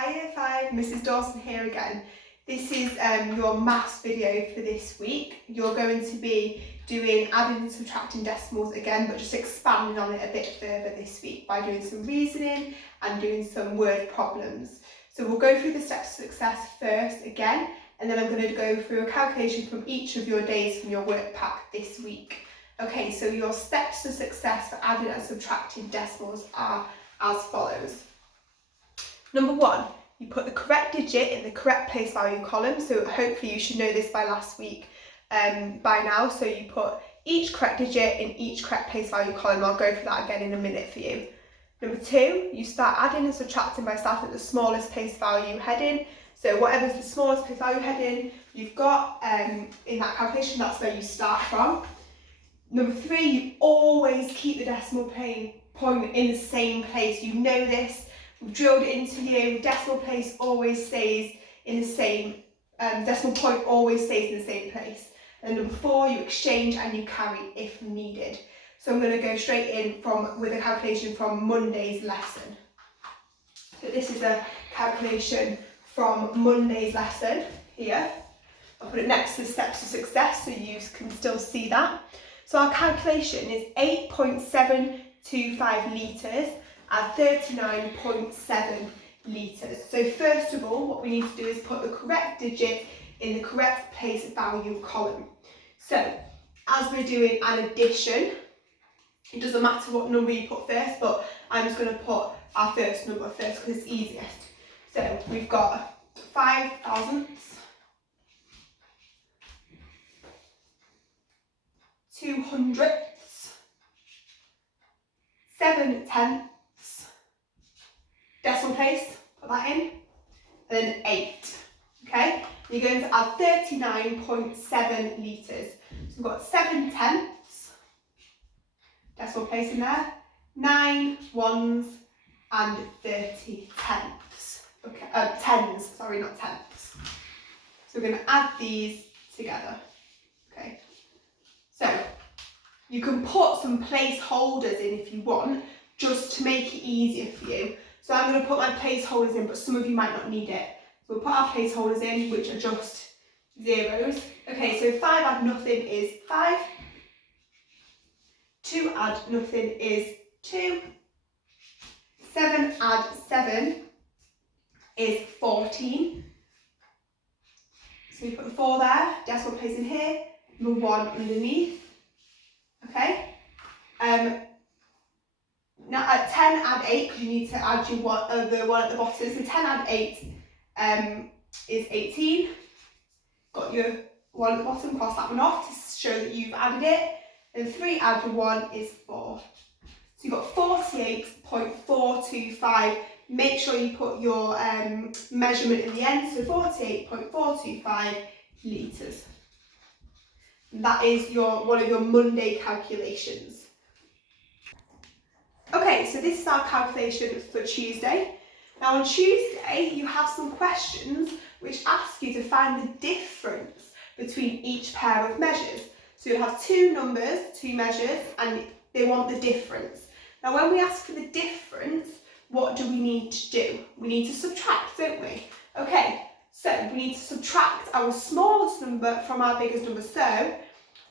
Hi Year 5, Mrs Dawson here again. This is your maths video for this week. You're going to be doing adding and subtracting decimals again, but just expanding on it a bit further this week by doing some reasoning and doing some word problems. So we'll go through the steps to success first again, and then I'm going to go through a calculation from each of your days from your work pack this week. Okay, so your steps to success for adding and subtracting decimals are as follows. Number 1, you put the correct digit in the correct place value column. So hopefully you should know this by last week by now. So you put each correct digit in each correct place value column. I'll go through that again in a minute for you. Number 2, you start adding and subtracting by starting at the smallest place value heading. So whatever's the smallest place value heading you've got in that calculation, that's where you start from. Number 3, you always keep the decimal point in the same place. You know this. We've drilled it into you. Decimal place always stays in the same, decimal point always stays in the same place. And number 4, you exchange and you carry if needed. So I'm going to go straight in with a calculation from Monday's lesson. So this is a calculation from Monday's lesson here. I'll put it next to the steps to success so you can still see that. So our calculation is 8.725 litres at 39.7 litres. So first of all, what we need to do is put the correct digit in the correct place value column. So as we're doing an addition, it doesn't matter what number you put first, but I'm just going to put our first number first because it's easiest. So we've got 5 thousandths, 2 hundredths, 7 tenths, decimal place, put that in, and then 8, okay? And you're going to add 39.7 litres. So we've got 7 tenths, decimal place in there, 9 ones, and 30 tenths. Okay, tens, sorry, not tenths. So we're going to add these together, okay? So you can put some placeholders in if you want, just to make it easier for you. So I'm going to put my placeholders in, but some of you might not need it. So we'll put our placeholders in, which are just zeros. Okay, so 5 add nothing is 5. 2 add nothing is 2. 7 add 7 is 14. So we put the 4 there, decimal place in here, number 1 underneath. Okay. Now at 10 add 8, because you need to add your the one at the bottom. So 10 add 8 is 18. Got your one at the bottom, cross that one off to show that you've added it. And 3 add your 1 is 4. So you've got 48.425. Make sure you put your measurement in the end, so 48.425 litres. That is one of your Monday calculations. Okay, so this is our calculation for Tuesday. Now on Tuesday, you have some questions which ask you to find the difference between each pair of measures. So you'll have 2 numbers, 2 measures, and they want the difference. Now when we ask for the difference, what do we need to do? We need to subtract, don't we? Okay, so we need to subtract our smallest number from our biggest number. So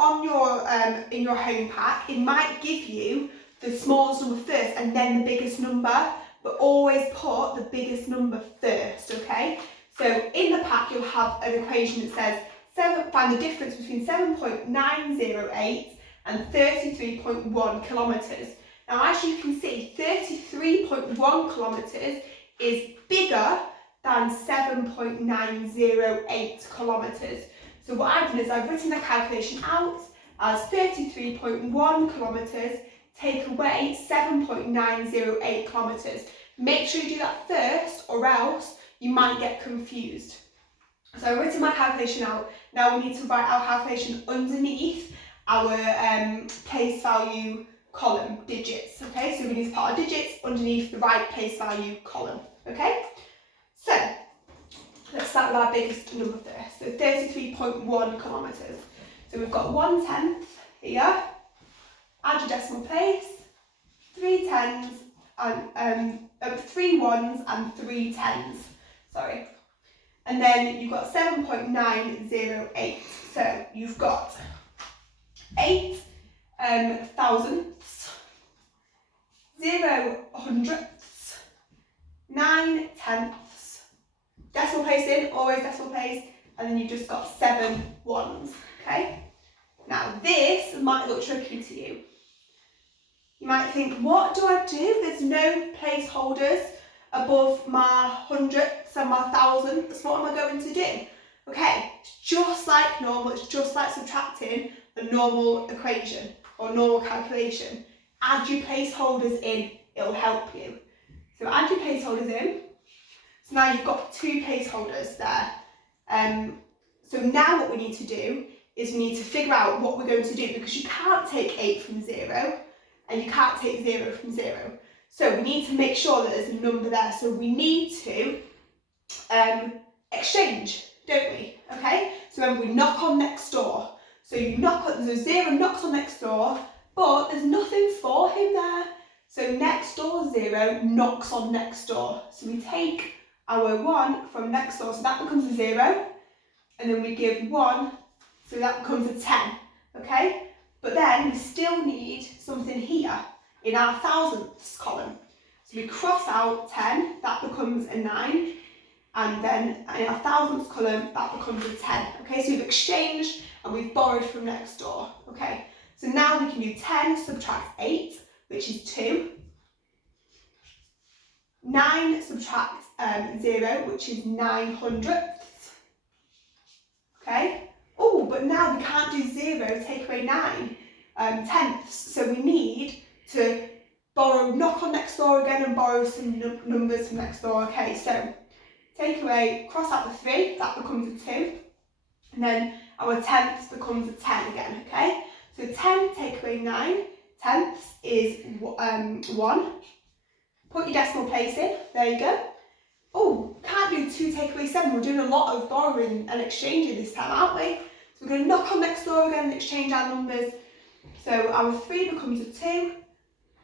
on your in your home pack, it might give you the smallest number first and then the biggest number, but always put the biggest number first, okay? So in the pack, you'll have an equation that says find the difference between 7.908 and 33.1 kilometres. Now, as you can see, 33.1 kilometres is bigger than 7.908 kilometres. So what I've done is I've written the calculation out as 33.1 kilometres take away 7.908 kilometres. Make sure you do that first or else you might get confused. So I've written my calculation out. Now we need to write our calculation underneath our place value column digits. Okay, so we need to put our digits underneath the right place value column. Okay, so let's start with our biggest number first. So 33.1 kilometres. So we've got 1 tenth here. Add your decimal place, 3 tens, and 3 ones and 3 tens, sorry. And then you've got 7.908. So you've got 8 thousandths, 0 hundredths, 9 tenths, decimal place in, always decimal place, and then you've just got 7 ones, okay? Now this might look tricky to you. You might think, what do I do? There's no placeholders above my hundredths and my thousandths. What am I going to do? Okay, it's just like normal. It's just like subtracting a normal equation or normal calculation. Add your placeholders in. It'll help you. So add your placeholders in. So now you've got 2 placeholders there. So now what we need to do is we need to figure out what we're going to do, because you can't take 8 from 0 and you can't take 0 from 0. So we need to make sure that there's a number there. So we need to exchange, don't we? Okay? So remember, we knock on next door. So you knock on, so 0 knocks on next door, but there's nothing for him there. So next door 0 knocks on next door. So we take our 1 from next door, so that becomes a 0. And then we give 1, so that becomes a 10. Okay? But then we still need something here in our thousandths column. So we cross out 10, that becomes a 9. And then in our thousandths column, that becomes a 10. Okay, so we've exchanged and we've borrowed from next door. Okay, so now we can do 10 subtract 8, which is 2. 9 subtract 0, which is 9 hundredths. Okay. Oh, but now we can't do 0, take away 9 tenths. So we need to borrow, knock on next door again and borrow some numbers from next door. Okay, so take away, cross out the 3, that becomes a 2. And then our tenths becomes a 10 again, okay? So 10 take away 9 tenths is 1. Put your decimal place in, there you go. Oh, can't do 2 take away 7. We're doing a lot of borrowing and exchanging this time, aren't we? So we're going to knock on next door again and exchange our numbers. So our 3 becomes a 2.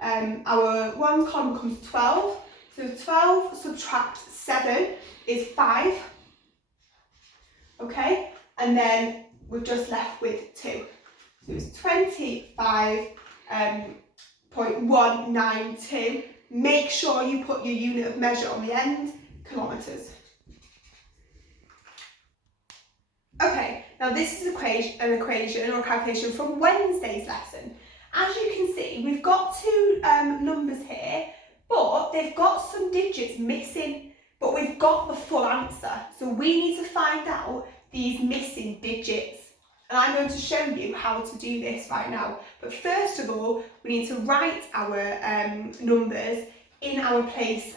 Our 1 column becomes 12. So 12 subtract 7 is 5. Okay, and then we're just left with 2. So it's 25.192. Make sure you put your unit of measure on the end, kilometres. Okay, now this is an equation or a calculation from Wednesday's lesson. As you can see, we've got 2 numbers here, but they've got some digits missing, but we've got the full answer. So we need to find out these missing digits. And I'm going to show you how to do this right now. But first of all, we need to write our numbers in our place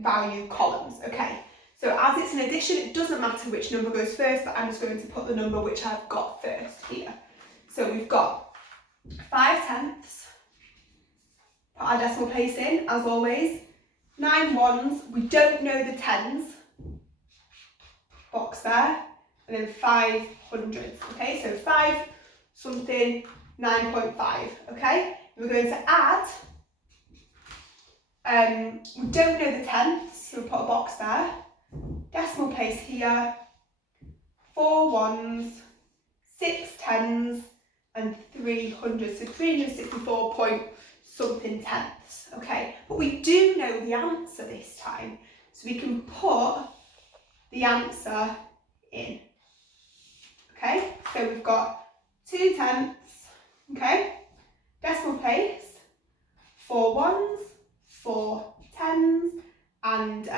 value columns, okay? So as it's an addition, it doesn't matter which number goes first, but I'm just going to put the number which I've got first here. So we've got 5 tenths, put our decimal place in, as always, 9 ones, we don't know the tens, box there, and then 5 hundredths, okay? So 5 something, 9.5, okay? We're going to add, we don't know the tenths, so we'll put a box there, decimal place here, 4 ones, 6 tens, and 3 hundredths, so 364 point something tenths, okay? But we do know the answer this time, so we can put the answer in, okay? So we've got 2 tenths, okay? Decimal place, 4 ones, 4 tens, and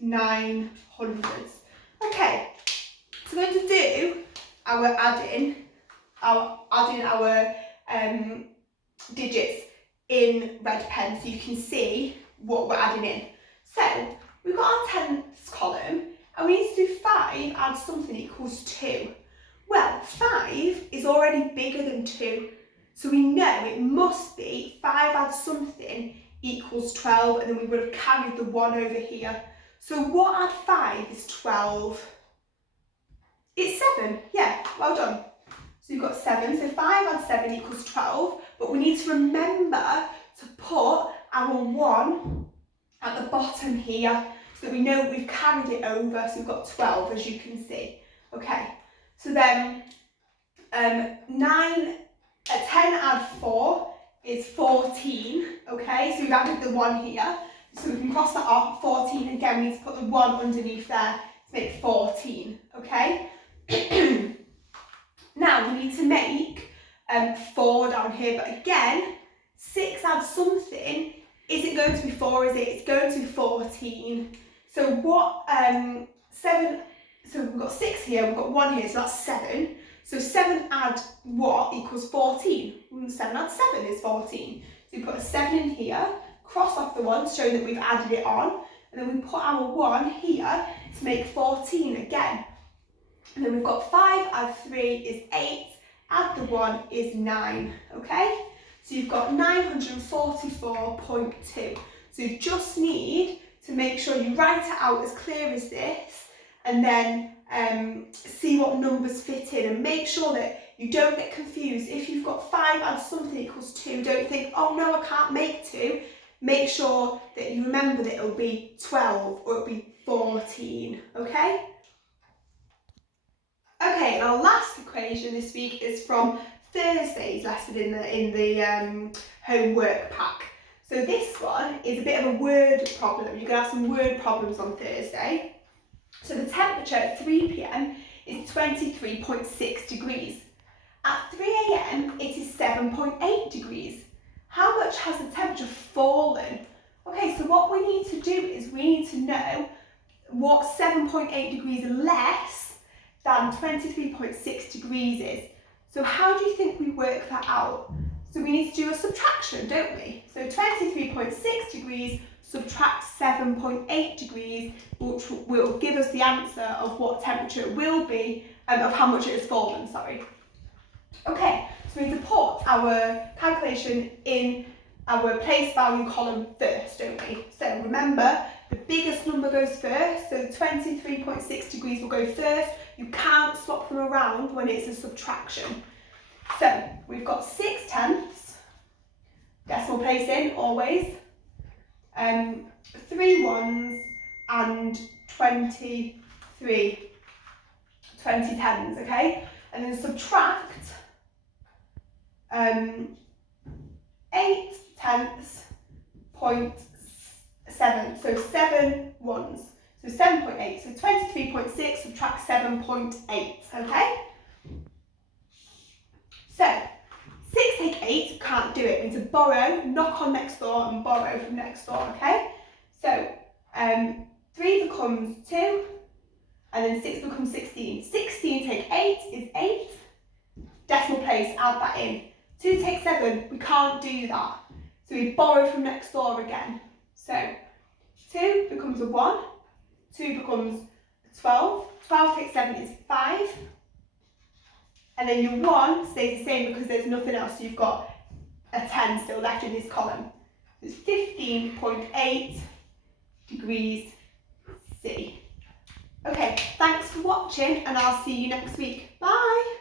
9 hundredths. Okay, so we're going to do our adding our digits in red pen so you can see what we're adding in. So we've got our tenths column and we need to do 5 add something equals 2. Well, 5 is already bigger than 2, so we know it must be 5 add something equals 12, and then we would have carried the 1 over here. So what add 5 is 12? It's 7, yeah, well done. So you've got 7, so 5 add 7 equals 12, but we need to remember to put our 1 at the bottom here, so that we know we've carried it over. So we've got 12, as you can see. Okay, so then 10 add 4 is 14, okay, so we've added the 1 here, so we can cross that off. 14, again we need to put the 1 underneath there to make 14, okay. Now we need to make 4 down here, but again, 6 add something isn't going to be 4, is it? It's going to be 14. So what, 7, so we've got 6 here, we've got 1 here, so that's 7. So 7 add what equals 14? 7 add 7 is 14. So we put a 7 in here, cross off the 1, showing that we've added it on, and then we put our 1 here to make 14 again. And then we've got 5 add 3 is 8, add the 1 is 9, okay? So you've got 944.2. So you just need to make sure you write it out as clear as this, and then see what numbers fit in, and make sure that you don't get confused. If you've got 5 add something equals 2, don't think, oh no, I can't make 2. Make sure that you remember that it'll be 12 or it'll be 14, okay? Okay, and our last equation this week is from Thursday's lesson in the homework pack. So this one is a bit of a word problem. You're going to have some word problems on Thursday. So the temperature at 3 p.m. is 23.6 degrees. At 3 a.m. it is 7.8 degrees. How much has the temperature fallen? Okay, so what we need to do is we need to know what 7.8 degrees less than 23.6 degrees is. So how do you think we work that out? So we need to do a subtraction, don't we? So 23.6 degrees subtract 7.8 degrees, which will give us the answer of what temperature it will be, of how much it has fallen, sorry. Okay, so we need to put our calculation in our place value column first, don't we? So remember, the biggest number goes first, so 23.6 degrees will go first. You can't swap them around when it's a subtraction. So we've got 6/10, decimal place in, always, 3 ones and 20 tens, okay? And then subtract 8/10.7, so 7 ones. So 7.8, so 23.6 subtract 7.8, okay? So 6 take 8, can't do it. We need to borrow, knock on next door and borrow from next door, okay? So 3 becomes 2, and then 6 becomes 16. 16 take 8 is 8. Decimal place, add that in. 2 take 7, we can't do that. So we borrow from next door again. So 2 becomes a 1, 2 becomes 12. 12 take 7 is 5. And then your 1 stays the same because there's nothing else. So you've got a 10 still left in this column. It's 15.8 degrees C. Okay, thanks for watching, and I'll see you next week. Bye.